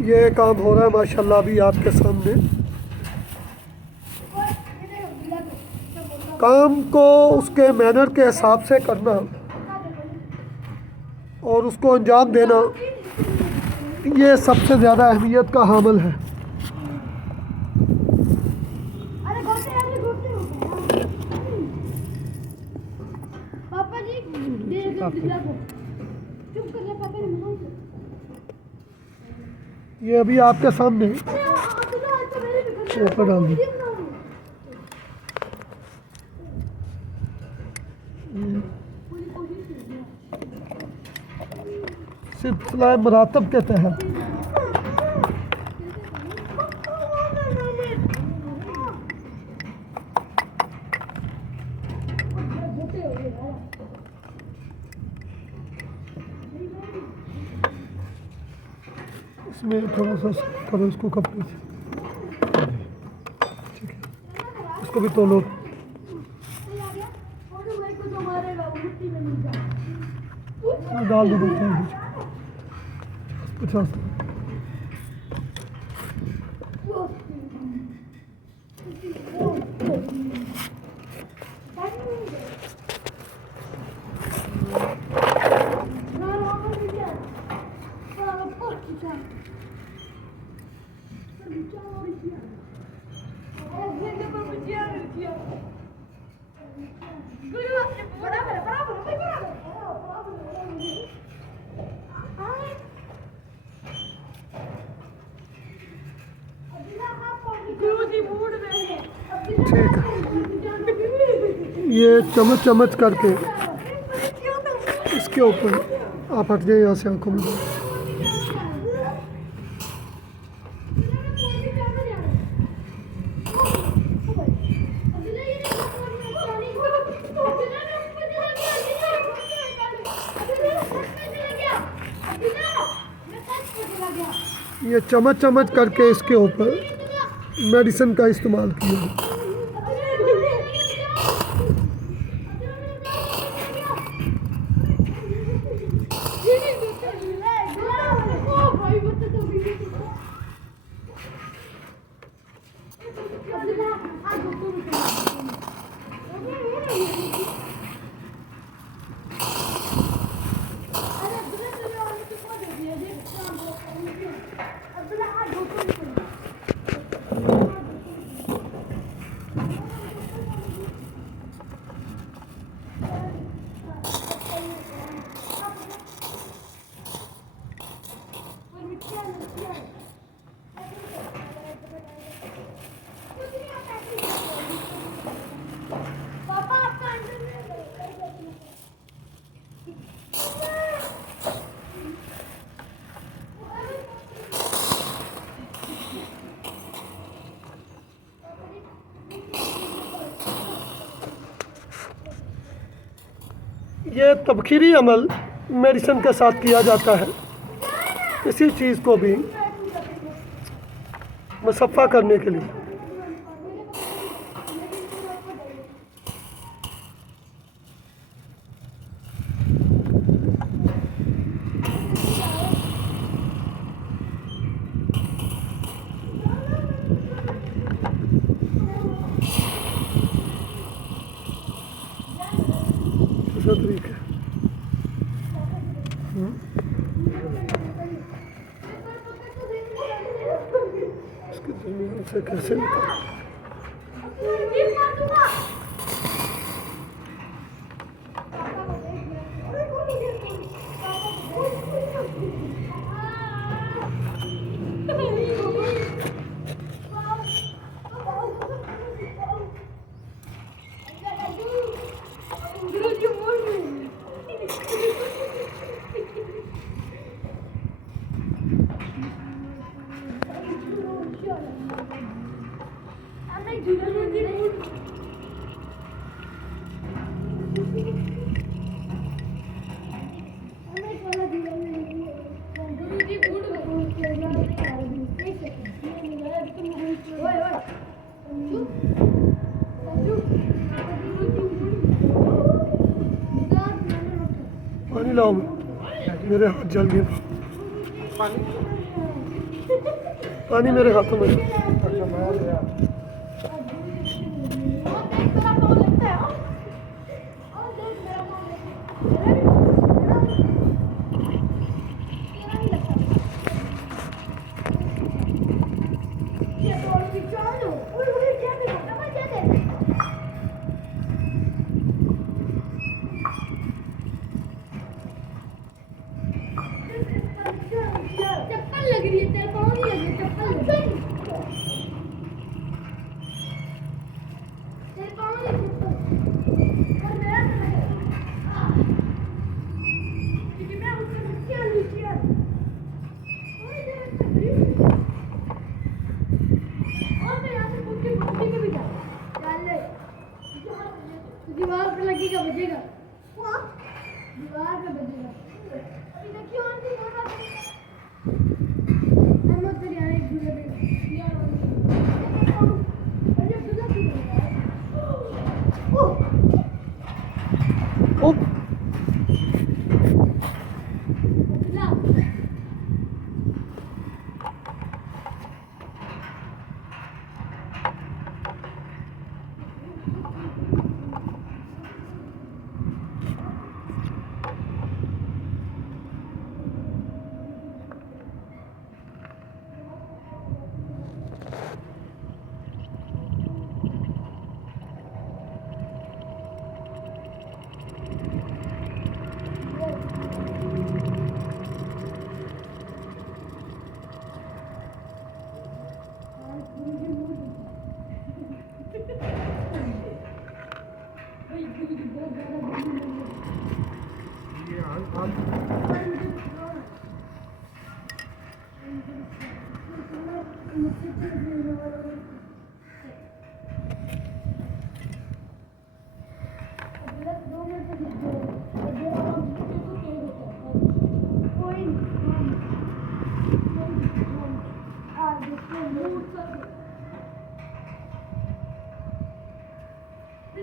ये काम हो रहा है माशाल्लाह अभी आपके सामने। काम को उसके मैनर के हिसाब से करना और उसको अंजाम देना, ये सबसे ज़्यादा अहमियत का हामिल है। ये अभी आपके सामने ऊपर डाल दी। सिलसिला मरातब के तहत इसमें थोड़ा सा करो इसको कपड़े से, ठीक है। इसको भी तोलो, डाल दो 50। ठीक है। ये चम्मच चम्मच करके इसके ऊपर आप हट जाइए यहाँ से, आंखों में ये चम्मच चम्मच करके इसके ऊपर मेडिसिन का इस्तेमाल किया। ये तबखीरी अमल मेडिसिन के साथ किया जाता है, किसी चीज़ को भी मुसफ़्फ़ा करने के लिए। दूसरा तरीका इसके दरमियान से कैसे निकाल। पानी लाओ, मेरे हाथ जल गए। पानी पानी मेरे हाथों में है। अच्छा मैं गया और देख मेरा पाँव लगता है और देख मेरा पाँव लगता है तेरा नहीं लगता ये तो और पीछे आ जाओ उड़ क्या भी होता है क्या दे चप्पल लग रही है तेरे पाँव नहीं लग रही चप्पल लग रही है तेरे पाँव नहीं चप्पल और मेरा तो लगे क्योंकि मैं उससे बच्ची आ नीचे आ और इधर तक गई और मैं यहाँ से बुक्की बुक्की के भी जा डाल ले दीवार पे लगेगा बजेगा दीवार पे बजेगा अभी देखिए और भी बोल रहा है हम तेरी आने एक दूसरे पे यार अरे दूसरा क्यों ओह ओ ला ये हाल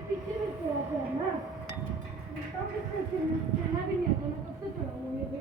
पीछे में चला है ना तब से चलना भी नहीं आता मैं कब से चलाऊंगा मेरे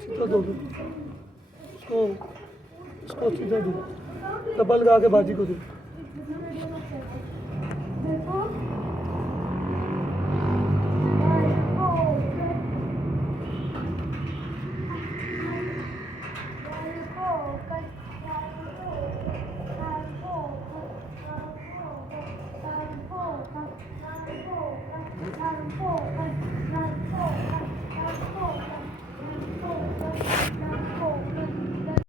सीधा दो दो उसको सीधा दो डबल लगा के बाजी को दो